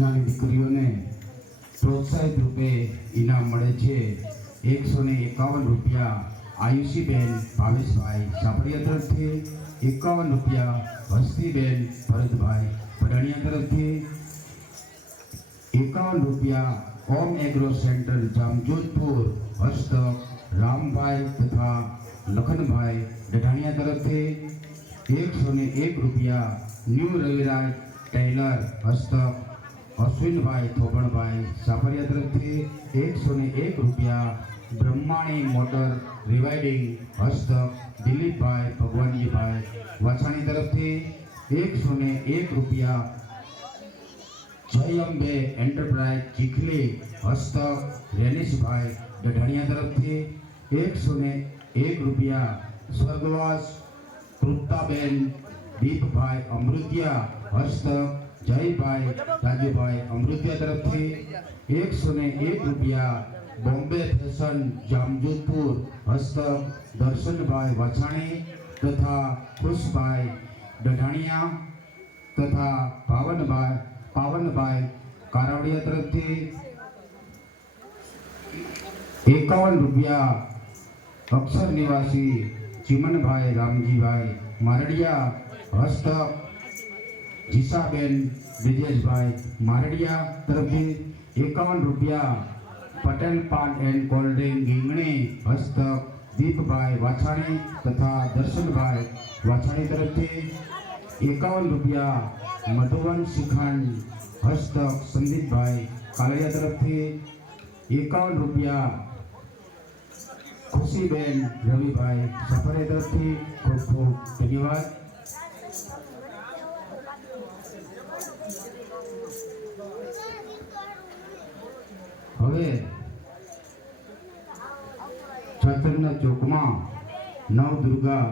નાની દીકરીઓને પ્રોત્સાહિત રૂપે ઇનામ મળે છે. 151 રૂપિયા આયુષીબેન ભાવેશભાઈ સાપડિયા તરફથી, 51 રૂપિયા હસ્તીબેન ભરતભાઈ ભડાણિયા તરફથી, 51 રૂપિયા ઓમ એગ્રો સેન્ટર જામજોધપુર હસ્તક રામભાઈ તથા લખનભાઈ ડઢાણિયા તરફથી, 101 રૂપિયા ન્યૂ રવિરાજ ટેલર હસ્તક અશ્વિનભાઈ થોબણભાઈ સાપરિયા તરફથી, 101 રૂપિયા બ્રહ્માણી મોટર રિવાઇડિંગ હસ્તક દિલીપભાઈ ભગવાનજીભાઈ વાછાણી તરફથી, 101 રૂપિયા જય અંબે એન્ટરપ્રાઇઝ ચીખલી હસ્તક રેનિશભાઈ ડઢાણિયા તરફથી, 101 રૂપિયા સ્વર્ગવાસ તૃપ્તાબેન દીપભાઈ અમૃતિયા હસ્તક જયભાઈ રાજુભાઈ અમૃતિયા તરફથી, 101 રૂપિયા બોમ્બે ફેશન જામજોધપુર હસ્તક દર્શનભાઈ વાછાણી તથા ખુશભાઈ ડઢાણિયા તથા પાવનભાઈ કારાવડિયા તરફથી, 51 રૂપિયા અક્ષર નિવાસી ચિમનભાઈ રામજીભાઈ મારડિયા હસ્તક જીસાબેન બ્રિજેશભાઈ મારડિયા તરફથી, 51 રૂપિયા પટેલ પાન એન્ડ કોલ્ડ ડ્રિંક ગીંગણી હસ્તક દીપભાઈ વાછાણી તથા દર્શનભાઈ વાછાણી તરફથી, 51 રૂપિયા મધુવન શિખંડ હસ્તક સંદીપભાઈ કાલરિયા તરફથી, 51 રૂપિયા ખુશીબેન રવિભાઈ સફરે તરફથી. ખૂબ ખૂબ ધન્યવાદ. હવે છતરના ચોકમાં નવદુર્ગા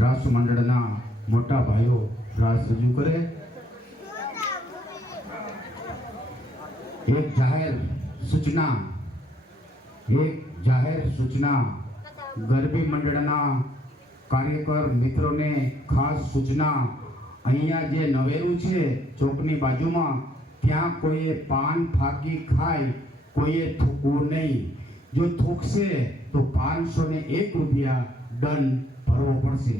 રાસ મંડળના મોટા ભાઈઓ રાસ રજૂ કરે. એક જાહેર સૂચના ગરબી મંડળના કાર્યકર મિત્રોને ખાસ સૂચના. અહીંયા જે નવેરું છે ચોકની બાજુમાં, ત્યાં કોઈએ પાન ફાકી ખાય કોઈએ થૂકવું નહીં. જો થૂકશે તો 501 રૂપિયા દંડ ભરવો પડશે.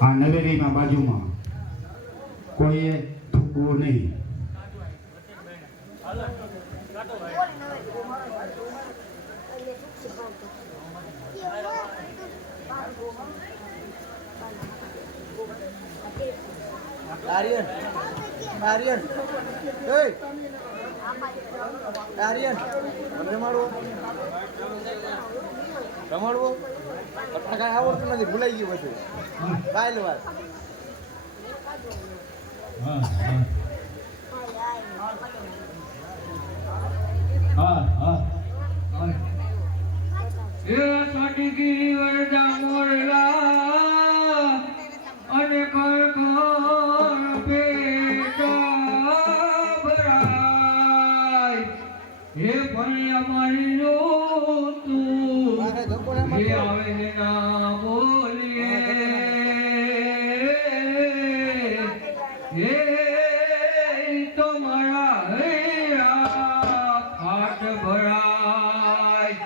આ નવેરીમાં બાજુમાં કોઈએ થૂકવું નહીં. Darian, hey, Darian, રમાડવો, આપણે કાંઈ આવડતું નથી, ભૂલાઈ ગયું બધું. કાલ વાત. એ સટકી વરદા મોરલા અને કરકર પેટા ભરાય. હે ભણ્યા મારી નો તું હે આવે ના બોલીએ. હે તમારા હૈયા ખાટ ભરાય.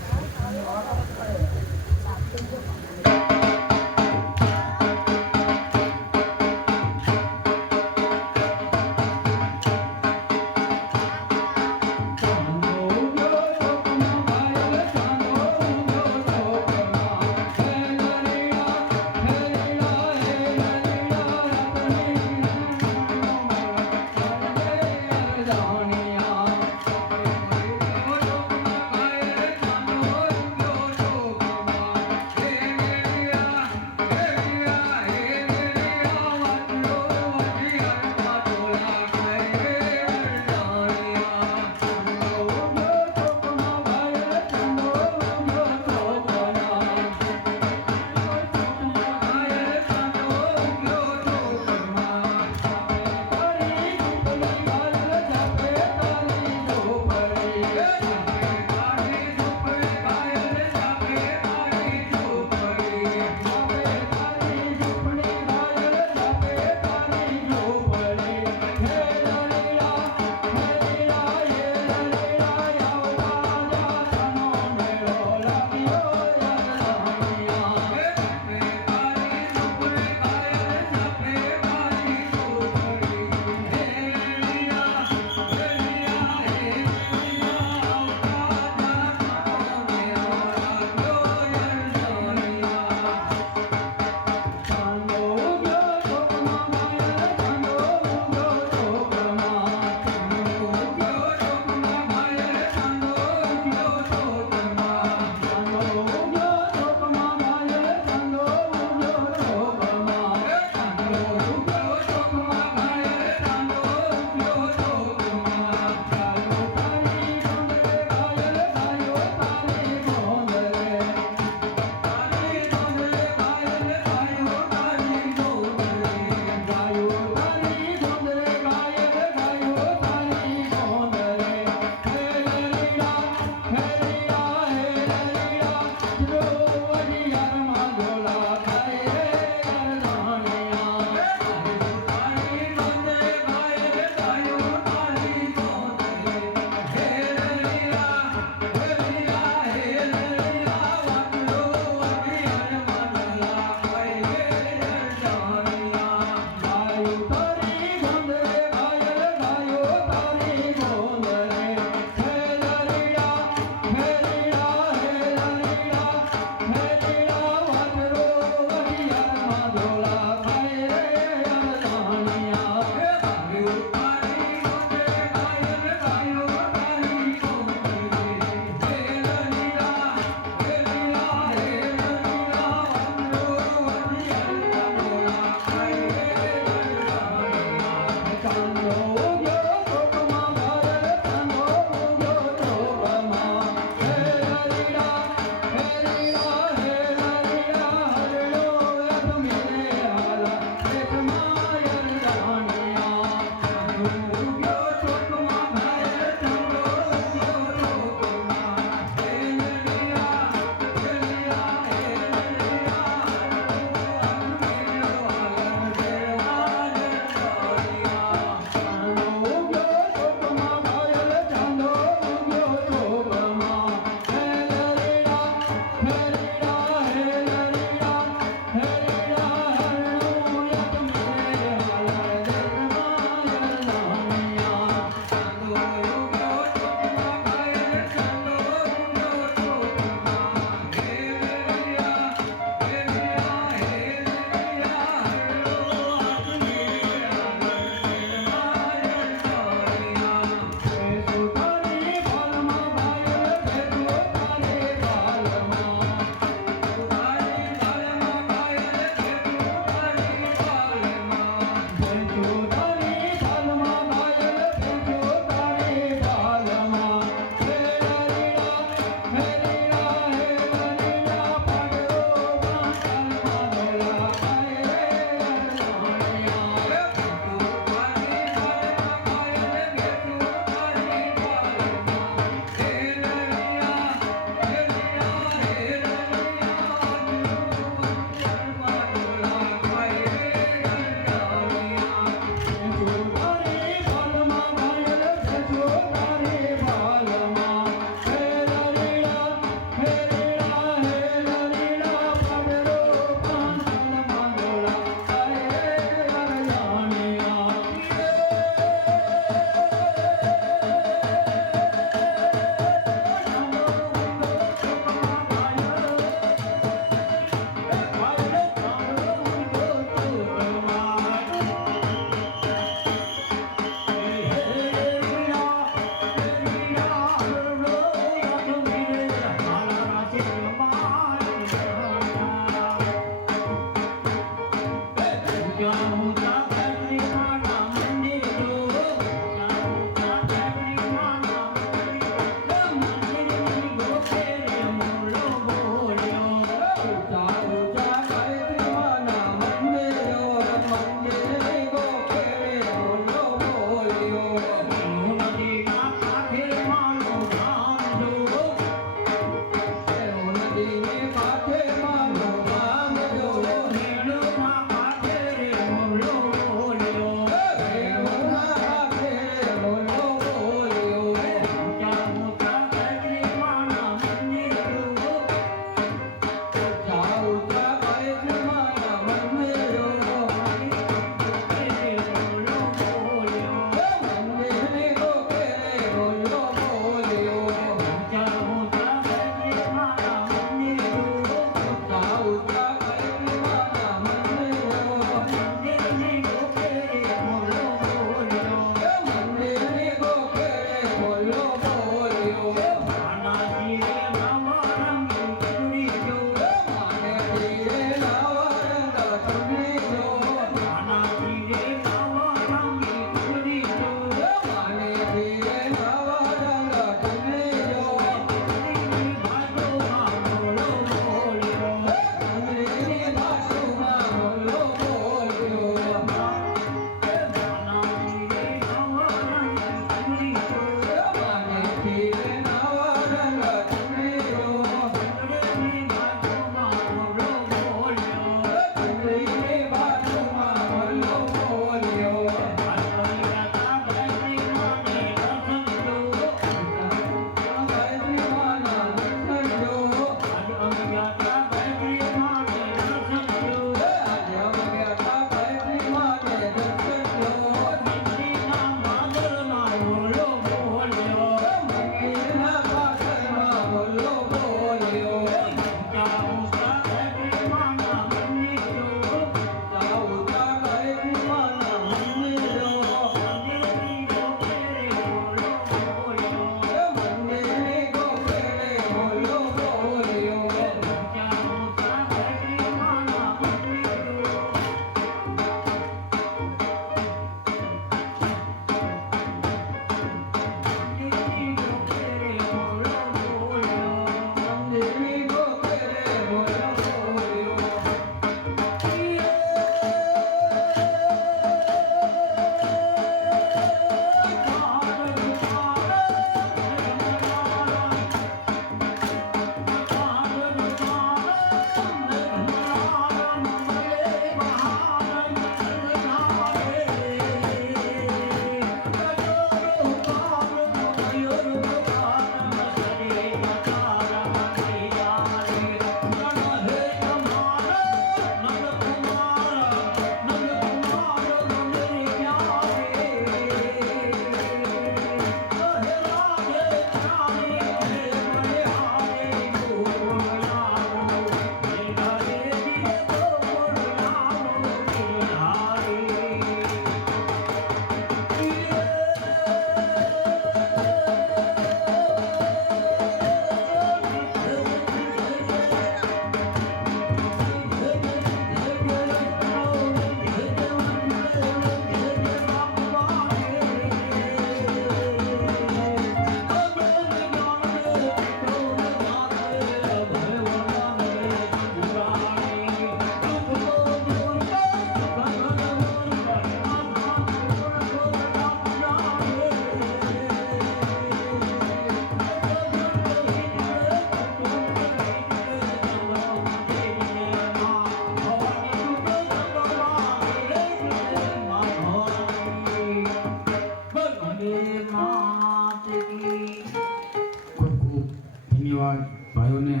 બાદ ભાઈઓને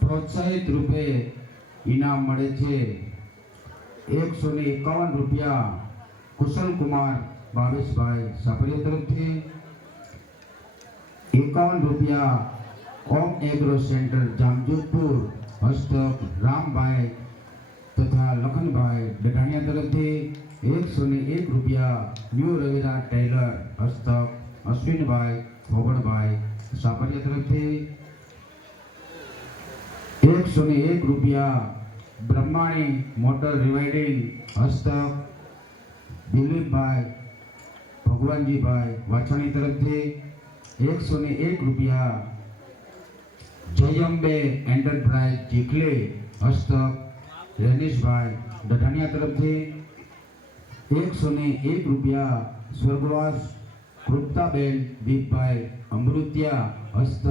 પ્રોત્સાહિત રૂપે ઇનામ મળે છે. 151 રૂપિયા કુશલકુમાર ભાવેશભાઈ સાપરિયા તરફથી, 51 રૂપિયા ઓમ એગ્રો સેન્ટર જામજોધપુર હસ્તક રામભાઈ તથા લખનભાઈ ડઢાણિયા તરફથી, 101 રૂપિયા ન્યૂ રવિરા ટેલર હસ્તક અશ્વિનભાઈ ભોગણભાઈ સાપરિયા તરફથી, 101 રૂપિયા બ્રહ્માણી મોટર રિવાઇડિંગ હસ્તક દિલીપભાઈ ભગવાનજીભાઈ વાછાણી તરફથી, 101 રૂપિયા જયંબે એન્ટરપ્રાઇઝ ચીખલી હસ્તક રેનીશભાઈ ડઢાણિયા તરફથી, 101 રૂપિયા સ્વર્ગવાસ કૃપતાબેન દીપભાઈ અમૃતિયા હસ્તક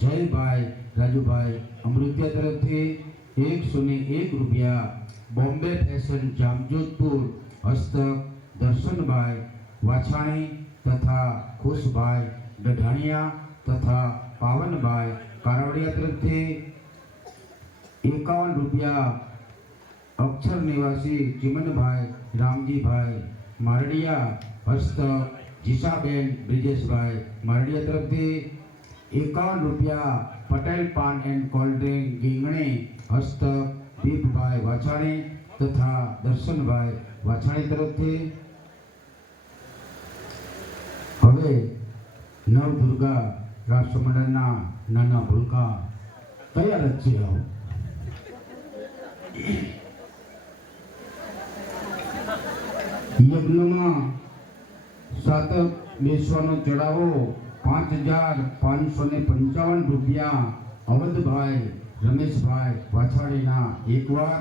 જયભાઈ રાજુભાઈ અમૃતિયા તરફથી, 101 રૂપિયા બોમ્બે ફેશન જામજોધપુર હસ્તક દર્શનભાઈ વાછાણી તથા ખુશભાઈ ડઢાણિયા તથા પાવનભાઈ કારવડિયા તરફથી, 51 રૂપિયા અક્ષર નિવાસી ચિમનભાઈ રામજીભાઈ મારડિયા હસ્તક જીસાબેન બ્રિજેશભાઈ મારડિયા તરફથી, 51 રૂપિયા પટેલ પાન એન્ડ કોલ્ડ ડ્રિંક ગીંગણી હસ્તક દીપભાઈ વાછાણી તથા દર્શનભાઈ વાછાણી તરફથી. હવે નવદુર્ગા રાષ્ટ્રમંડળના નાના ભૂલકા તૈયાર જ છે. આવો યજ્ઞમાં સાતક બેસવાનો ચડાવો 5555 રૂપિયા અવધભાઈ રમેશભાઈ વાછાણીના. એકવાર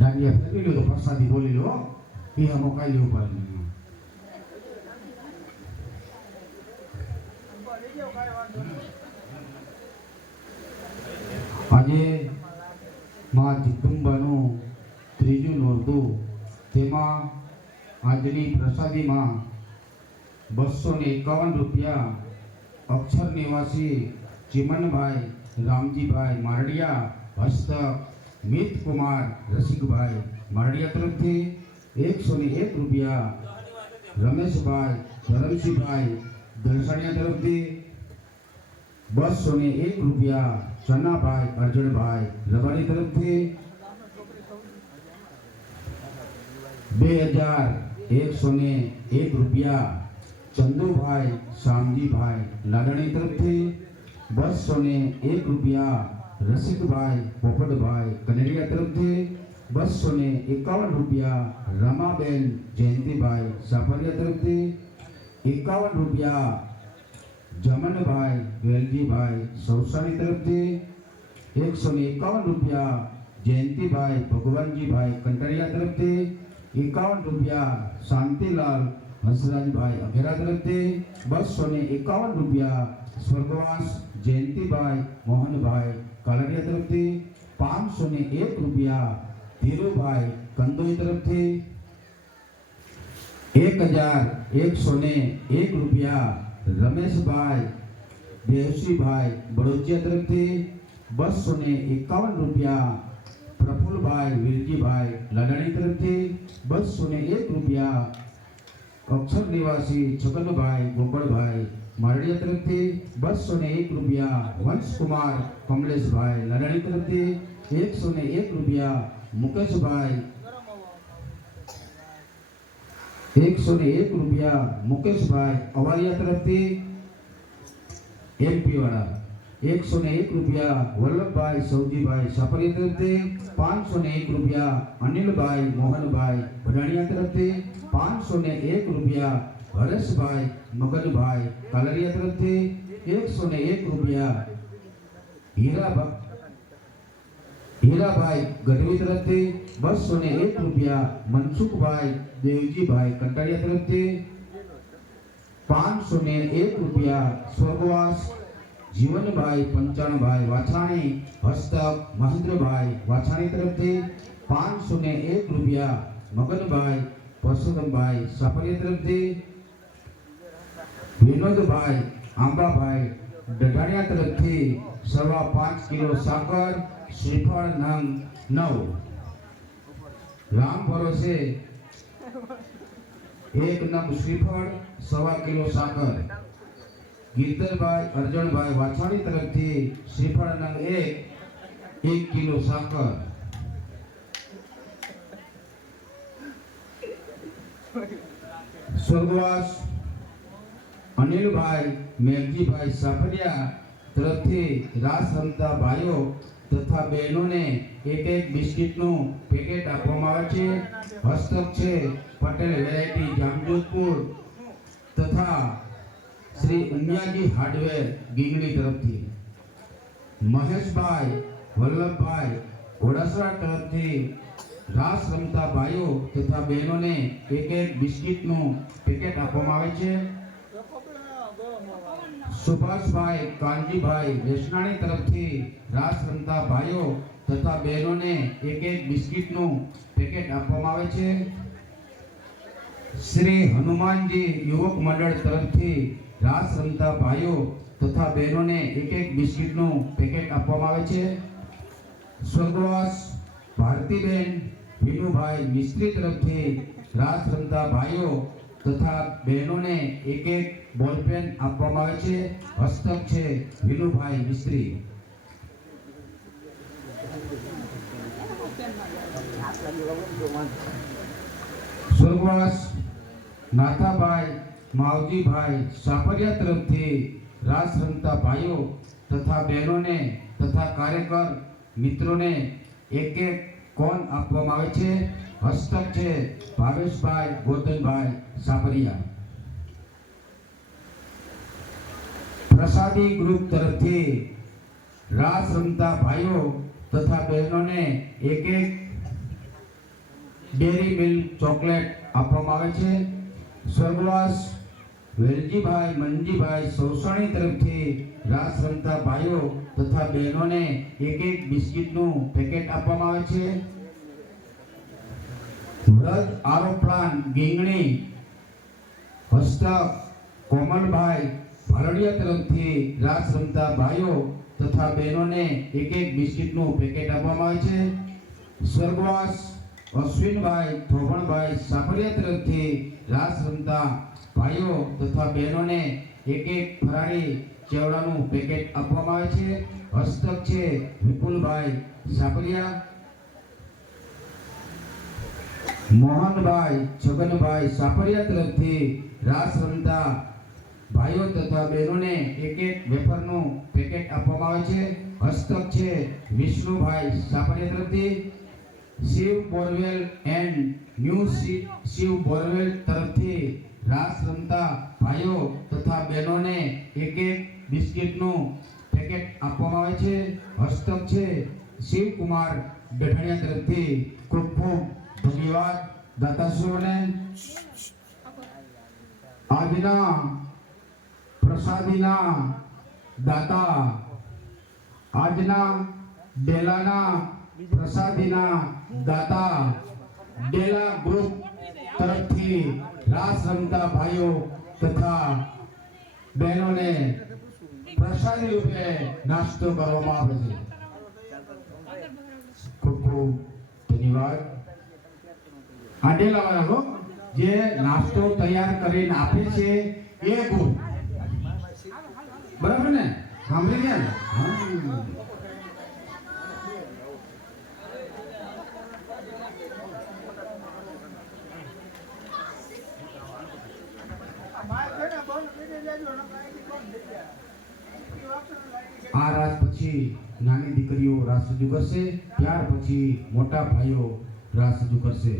દાંડિયા ફેરવી લો તો પ્રસાદી બોલી લો પીહા મોકાઈ લો ઉપર. આજે મા જગદંબાનું ત્રીજું નોરતું, તેમાં આજની પ્રસાદીમાં 251 રૂપિયા અક્ષર નિવાસી ચિમનભાઈ રામજીભાઈ મારડિયા હસ્તક મિતકુમાર રસિકભાઈ મારડિયા તરફથી, 101 રૂપિયા રમેશભાઈ ધરમસિંહભાઈ દલસાણિયા તરફથી, 201 રૂપિયા ચન્નાભાઈ અર્જણભાઈ રબારી તરફથી, 2101 રૂપિયા ચંદુભાઈ શામજીભાઈ લાડણી તરફથી, 201 રૂપિયા રસિકભાઈ પોપટભાઈ કનેરિયા તરફથી, 251 રૂપિયા રમાબેન જયંતિભાઈ સાપરિયા તરફથી, 51 રૂપિયા જમનભાઈ વેલજીભાઈ સૌસાણી તરફથી, 151 રૂપિયા જયંતિભાઈ ભગવાનજીભાઈ કંટાળિયા તરફથી, 51 રૂપિયા શાંતિલાલ હંસરાજભાઈ અઘેરા તરફથી, 251 રૂપિયા સ્વર્ગવાસ જયંતિભાઈ મોહનભાઈ કાલડિયા તરફથી, 501 રૂપિયા ધીરુભાઈ કંદોઈ તરફથી, 1101 રૂપિયા રમેશભાઈ દેવસીભાઈ બડોચિયા તરફથી, 251 રૂપિયા પ્રફુલભાઈ વિરજીભાઈ લાડણી તરફથી, 201 રૂપિયા અક્ષર નિવાસી છગનભાઈ ગોપાળભાઈ મારડિયા તરફથી, 201 રૂપિયા વંશકુમાર કમલેશભાઈ લાડણી તરફથી, 101 રૂપિયા મુકેશભાઈ 101 રૂપિયા મુકેશભાઈ અવાલિયા તરફથી એમપી વાળા, 101 રૂપિયા વલ્લભભાઈ સૌજીભાઈ સાપરિયા તરફથી, 501 રૂપિયા અનિલભાઈ મોહનભાઈ ભડાણિયા તરફથી, 501 રૂપિયા હરેશભાઈ મગનભાઈ કાલરિયા તરફથી, 101 રૂપિયા હીરાભાઈ ગઢવી તરફથી, 201 રૂપિયા મનસુખભાઈ દેવજીભાઈ કંટાળિયા તરફથી, 501 રૂપિયા સ્વર્ગવાસ જીવનભાઈ પંચાણભાઈ વાછાણી હસ્તક મહેન્દ્રભાઈ વાછાણી તરફથી, 501 રૂપિયા મગનભાઈ પરસોત્તમભાઈ સાપરિયા તરફથી, વિનોદભાઈ આંબાભાઈ ડઢાણિયા તરફથી 5.25 કિલો સાકર, શ્રીફળ નંગ 9. રામ ભરોસે 1 નંગ શ્રીફળ, 1.25 કિલો સાકર. ગીરધરભાઈ અર્જણભાઈ વાછાણી તરફથી શ્રીફળ નંગ 1 કિલો સાકર. સ્વર્ગવાસ અનિલભાઈ મેઘજીભાઈ સાફરિયા તરફથી રાસ રમતા ભાઈઓ તથા બહેનોને એક બિસ્કિટનું પેકેટ આપવામાં આવે છે. હસ્તક છે પટેલ વેરાયટી જામજોધપુર તથા શ્રી અન્યાજી હાર્ડવેર ગીંગણી તરફથી. મહેશભાઈ વલ્લભભાઈ ઘોડાસરા તરફથી રાસ રમતા ભાઈઓ તથા બહેનોને એક બિસ્કિટનું પેકેટ આપવામાં આવે છે. સુભાષભાઈ કાનજીભાઈ વેસનાણી તરફથી રાસ રમતા ભાઈઓ તથા બહેનોને એક બિસ્કિટનું પેકેટ આપવામાં આવે છે. શ્રી હનુમાનજી યુવક મંડળ તરફથી રાસ રમતા ભાઈઓ તથા બહેનોને એક બિસ્કિટનું પેકેટ આપવામાં આવે છે. સ્વર્ગવાસ ભારતીબેન વિનુભાઈ મિસ્ત્રી તરફથી રાસ રમતા ભાઈઓ તથા બહેનોને એક બોલપેન આપવામાં આવે છે. હસ્તક છે વિનુભાઈ મિસ્ત્રી. સ્વર્ગવાસ નાથાભાઈ માવજીભાઈ સાપરિયા તરફથી રાસ રમતા ભાઈઓ તથા બહેનોને તથા કાર્યકર મિત્રોને એક કોન આપવામાં આવે છે. હસ્તક છે ભાવેશભાઈ ગોરધનભાઈ સાપરિયા. પ્રસાદી ગ્રુપ તરફથી રાસ રમતા ભાઈઓ તથા બહેનોને એક ડેરી મિલ્ક ચોકલેટ આપવામાં આવે છે. સ્વર્ગવાસ વેલજીભાઈ મંજીભાઈ સૌસાણી તરફથી રાસ રમતા ભાઈઓ તથા બહેનોને એક બિસ્કિટનું પેકેટ આપવામાં આવે છે. વ્રત આરોપ્લાન ગીંગણી હસ્તક કોમલભાઈ ભરડિયા તરફથી રાસ રમતા ભાઈઓ તથા બહેનોને એક બિસ્કિટનું પેકેટ આપવામાં આવે છે. સ્વર્ગવાસ અશ્વિનભાઈ થોભણભાઈ સાપરિયા તરફથી રાસ રમતા ભાઈઓ તથા બહેનોને એક ફરાળી ચેવડાનું પેકેટ આપવામાં આવે છે. હસ્તક છે વિપુલભાઈ સાપરિયા. મોહનભાઈ છગનભાઈ સાપરિયા તરફથી રાસ રમતા ભાઈઓ તથા બહેનોને એક વેફરનું પેકેટ આપવામાં આવે છે. હસ્તક છે વિષ્ણુભાઈ સાપરિયા તરફથી. Shiv borewell and new Shiv borewell તરફથી રાસ રમતા ભાઈઓ તથા બહેનોને એક બિસ્કિટનું પેકેટ આપવામાં આવે છે. હસ્તક છે શિવકુમાર ડઢાણિયા તરફથી. ખૂબ ખૂબ ધન્યવાદ દાતાશ્રીઓને. આજના પ્રસાદીના દાતા, આજના ડેલાના પ્રસાદીના દાતા ડેલા ગ્રુપ તરફથી રાસ રમતા ભાઈઓ તથા બહેનોને પ્રસાદી રૂપે નાસ્તો કરવામાં આવે છે. ખૂબ ખૂબ ધન્યવાદ. આ ડેલાવાળા જે નાસ્તો તૈયાર કરીને આપે છે એ ગ્રુપ, બરાબર ને? સાંભળી ગયા ને? આ રાત પછી નાની દીકરીઓ રાસ રજૂ કરશે, ત્યાર પછી મોટા ભાઈઓ રાસ રજૂ કરશે.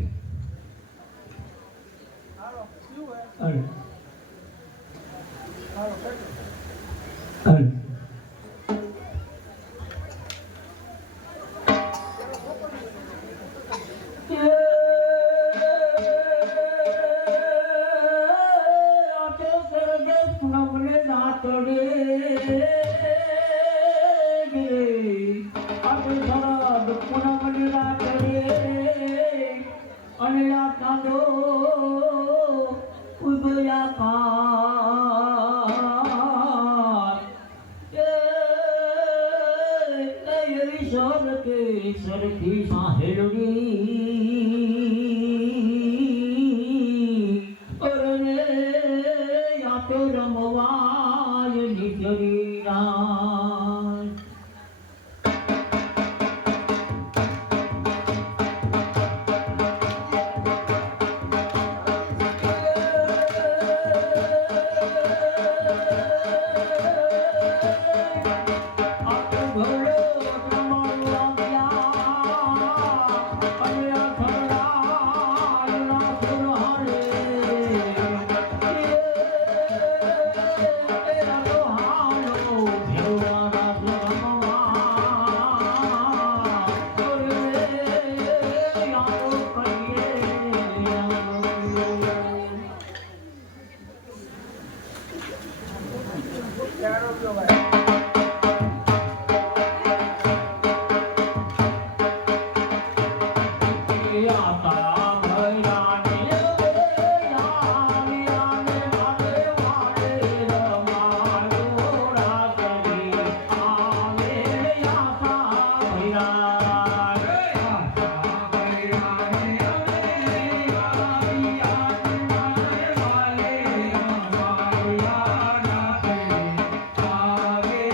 ઉભયા કા કેસરથી સાહેલડી અરે યા તો રમવાય નિજરી રાત આવે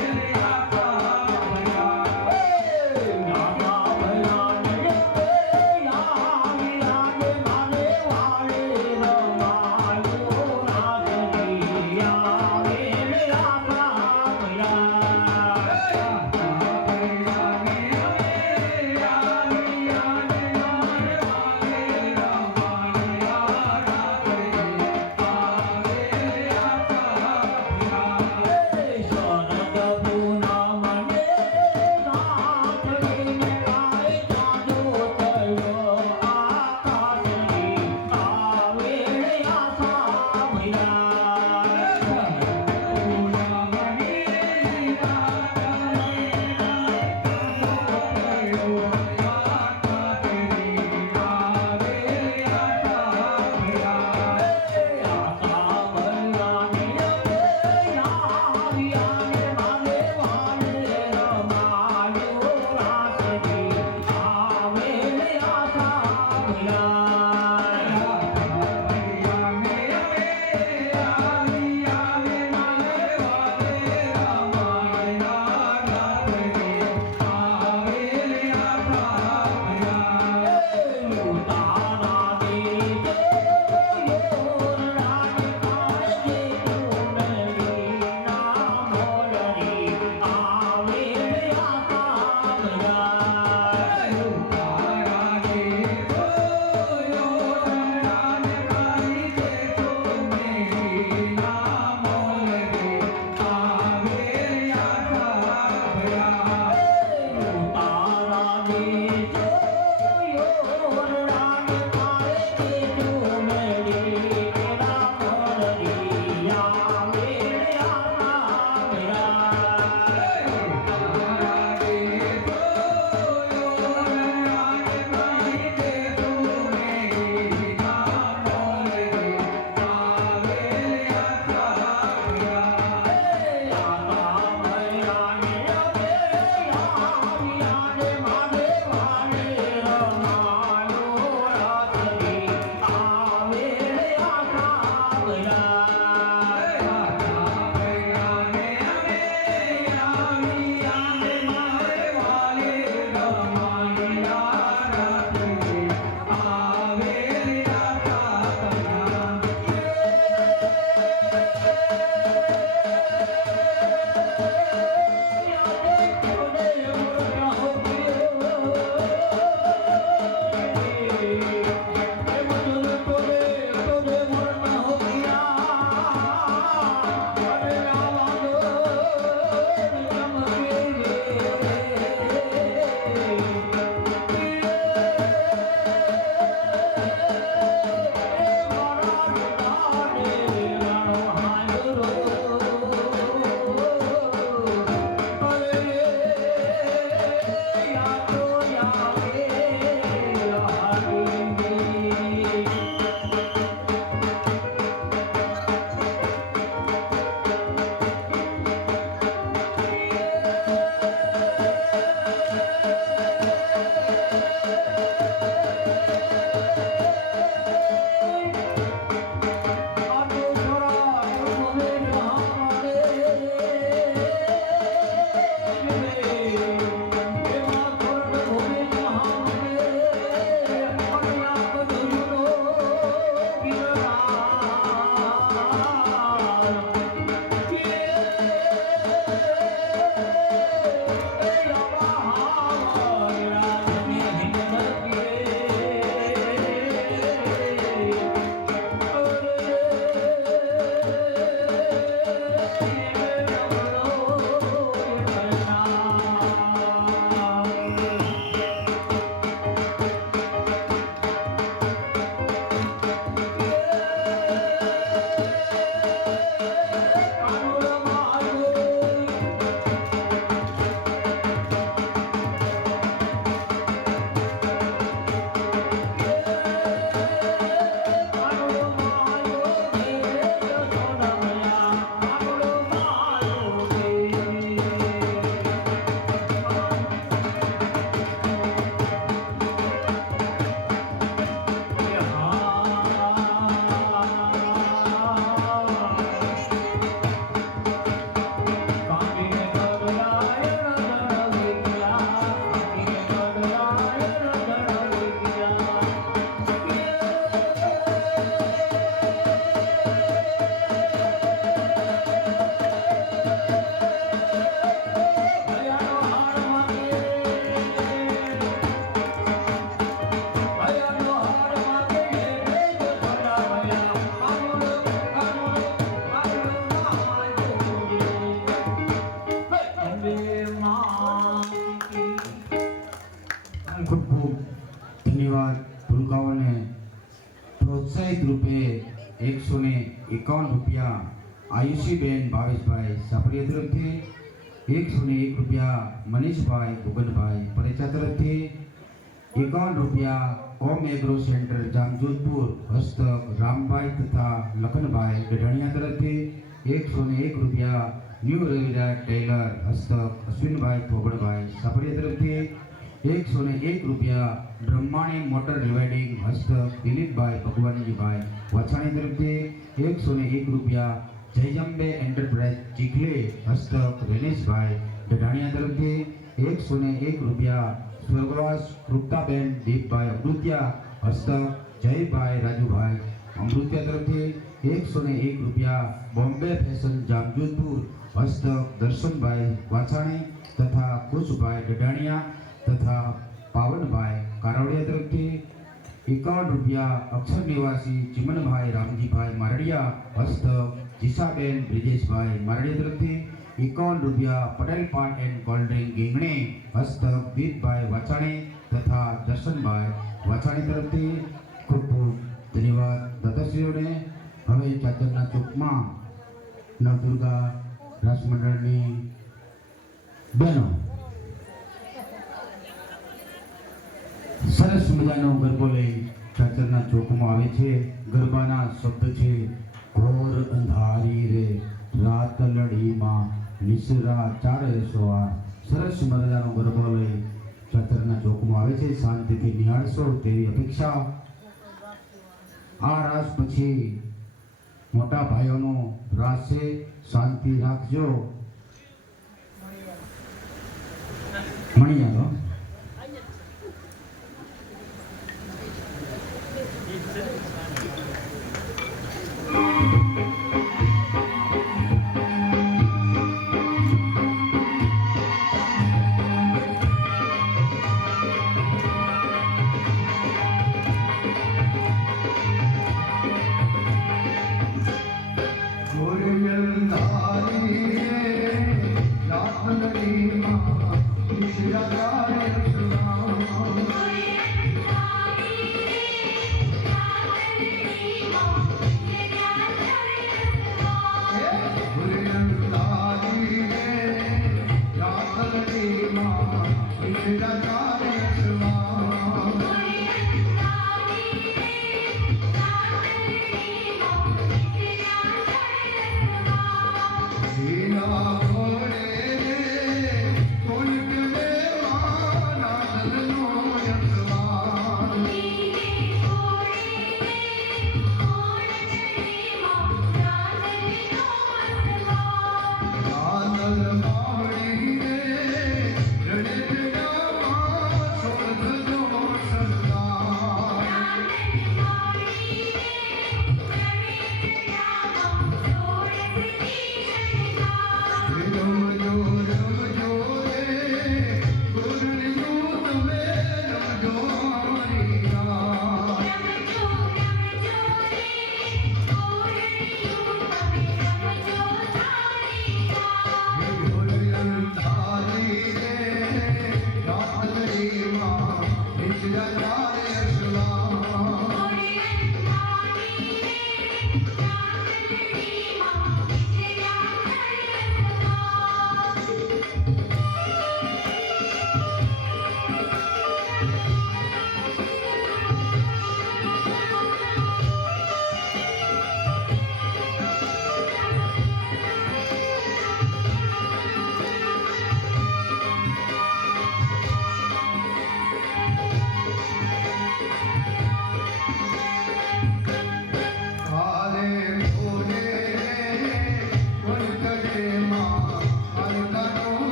ધન્યવાદ. ભૂલકાઓને પ્રોત્સાહિત રૂપે 151 રૂપિયા આયુષીબેન ભાવેશભાઈ સાપરિયા તરફથી, 101 રૂપિયા મનીષભાઈ ગુગનભાઈ પરેચા તરફથી, 51 રૂપિયા ઓમ એગ્રો સેન્ટર જામજોધપુર હસ્તક રામભાઈ તથા લખનભાઈ ગઢાણીયા તરફથી, 101 રૂપિયા ન્યૂ રવિરાજ ટેલર હસ્તક અશ્વિનભાઈ થોબડભાઈ સાપરિયા તરફથી, 101 રૂપિયા બ્રહ્માણી મોટર રિવાઇડિંગ હસ્તક દિલીપભાઈ ભગવાનજીભાઈ વાછાણી તરફથી, 101 રૂપિયા જયજંબે એન્ટરપ્રાઇઝ ચીખલે હસ્તક રમેશભાઈ ગઢાણીયા તરફથી, 101 રૂપિયા સ્વર્ગવાસ કૃપ્તાબેન દીપભાઈ અમૃતિયા હસ્તક જયભાઈ રાજુભાઈ અમૃતિયા તરફથી, 101 રૂપિયા બોમ્બે ફેશન જામજોધપુર હસ્તક દર્શનભાઈ વાછાણી તથા કુશભાઈ ગઢાણીયા તથા પાવનભાઈ કારવડિયા તરફથી, 51 રૂપિયા અક્ષર નિવાસી ચિમનભાઈ રામજીભાઈ મારડિયા હસ્તક જીસાબેન બ્રિજેશભાઈ મારડિયા તરફથી, 51 રૂપિયા પટેલ પાન એન્ડ કોલ્ડ ડ્રિંક ગીંગણી હસ્તક દીપભાઈ વાછાણી તથા દર્શનભાઈ વાછાણી તરફથી ખૂબ ખૂબ ધન્યવાદ દાતાશ્રીઓને. હવે ચાચરના ચોકમાં નવદુર્ગા રાસમંડળની બહેનો સરસ મજાનો ગરબો લઈ ચાચરના ચોકમાં આવે છે. ગરબાના શબ્દ છે ઘોર અંધારી રે રાત લડીમાં નિસરા ચારે સોવાર. સરસ મજાનો ગરબો લઈ ચાચરના ચોકમાં આવે છે. શાંતિથી નિહાળશો તેવી અપેક્ષા. આ રાસ પછી મોટા ભાઈઓનો રાસ છે. શાંતિ રાખજો. મણિયારો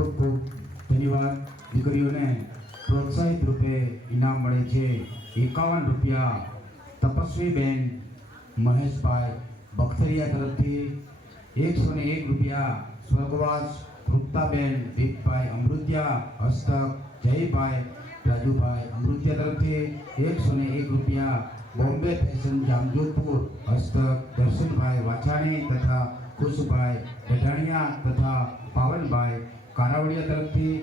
ખૂબ ખૂબ ધન્યવાદ. દીકરીઓને પ્રોત્સાહિત રૂપે ઇનામ મળે છે 51 રૂપિયા તપસ્વીબેન મહેશભાઈ બખતરિયા તરફથી, 101 રૂપિયા સ્વર્ગવાસ તૃપ્તાબેન દીપભાઈ અમૃત્યા હસ્તક જયભાઈ રાજુભાઈ અમૃત્યા તરફથી, 101 રૂપિયા બોમ્બે ફેશન જામજોધપુર હસ્તક દર્શનભાઈ વાછાણી તથા ખુશભાઈ ગઢાણિયા તથા પાવનભાઈ કારાવડિયા તરફથી,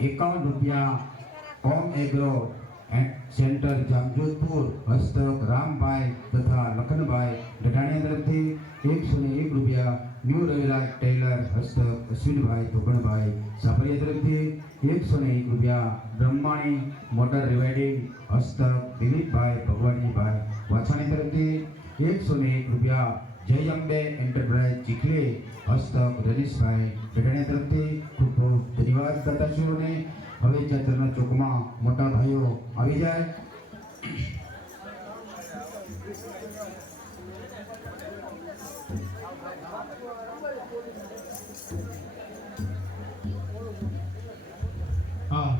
51 રૂપિયા ઓમ એગ્રો સેન્ટર જામજોધપુર હસ્તક રામભાઈ તથા લખનભાઈ ગઢાણિયા તરફથી, 101 રૂપિયા ન્યૂ રવિરાજ ટેલર હસ્તક અશ્વિનભાઈ ધોગણભાઈ સાપરિયા તરફથી, 101 રૂપિયા બ્રહ્માણી મોટર રિવાઇડિંગ હસ્તક દિલીપભાઈ ભગવાનજીભાઈ વાછાણી તરફથી, 101 રૂપિયા જય અંબે એન્ટરપ્રાઇઝ ચીખલી હસ્તક રજનીશભાઈ ગઢાણિયા તરફથી. ખૂબ ખૂબ ધન્યવાદ દાતાશ્રીઓને. હવે ચૈત્રના ચોકમાં મોટા ભાઈઓ આવી જાય. હા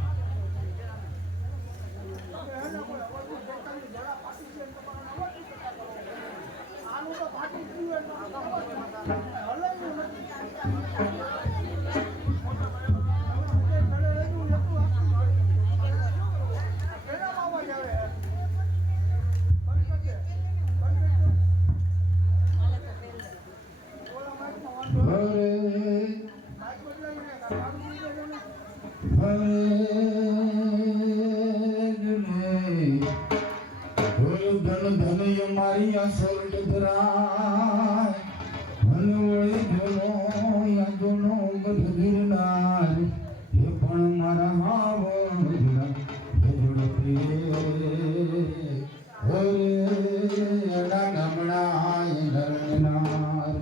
મારી આ સોલ્ટ ધરાય હલવળી જોનો યા જોનો ગધગીરનાર એ પણ મારા હાવ જુડા એ જોડે ઓરે એડા ગામડા એ ધરનાર.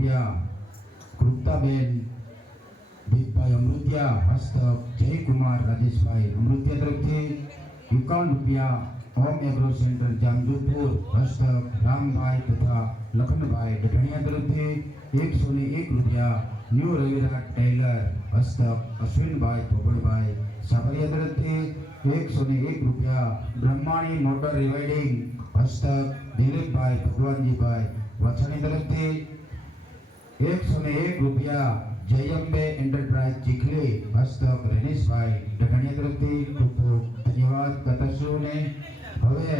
રૂપિયા કૃપ્તાબેન દીપભાઈ અમૃતિયા હસ્તક જયકુમાર રાજેશભાઈ અમૃતિયા તરફથી 51 રૂપિયા હોમ એગ્રો સેન્ટર જામજોધપુર હસ્તક રામભાઈ તથા લખનભાઈ ડઢણિયા તરફથી 101 રૂપિયા ન્યૂ રવિરાજ ટેલર હસ્તક અશ્વિનભાઈ પોપડભાઈ સાબરિયા તરફથી 101 રૂપિયા બ્રહ્માણી મોટર રિવાઇડિંગ હસ્તક દિલીપભાઈ ભગવાનજીભાઈ વછાણી તરફથી 101 રૂપિયા જયંબે એન્ટરપ્રાઇઝ ચીખલી હસ્તક રેનેશભાઈ ડઢણિયા તરફથી ખૂબ ખૂબ ધન્યવાદ કથાશ્રીઓને. હવે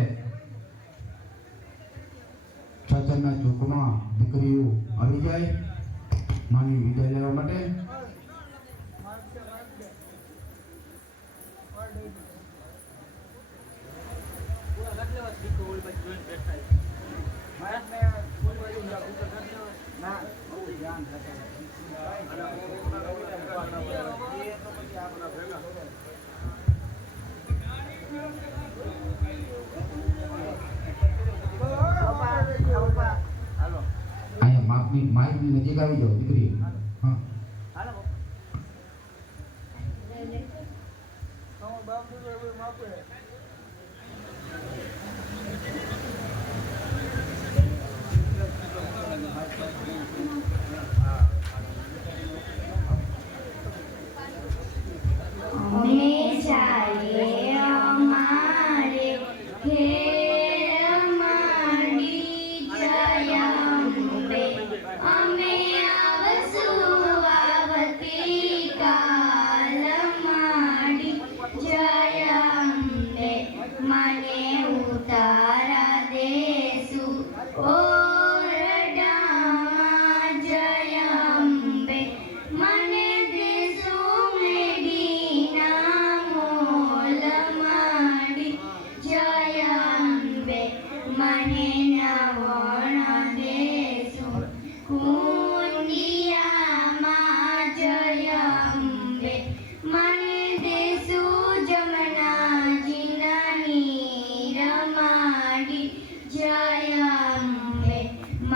છાછાના ચોકમાં દીકરીઓ આવી જાય માની વિદાય લેવા માટે. અહીંયા માઇકની નજીક આવી જાઓ દીકરી. હા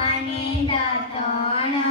મને દાતણ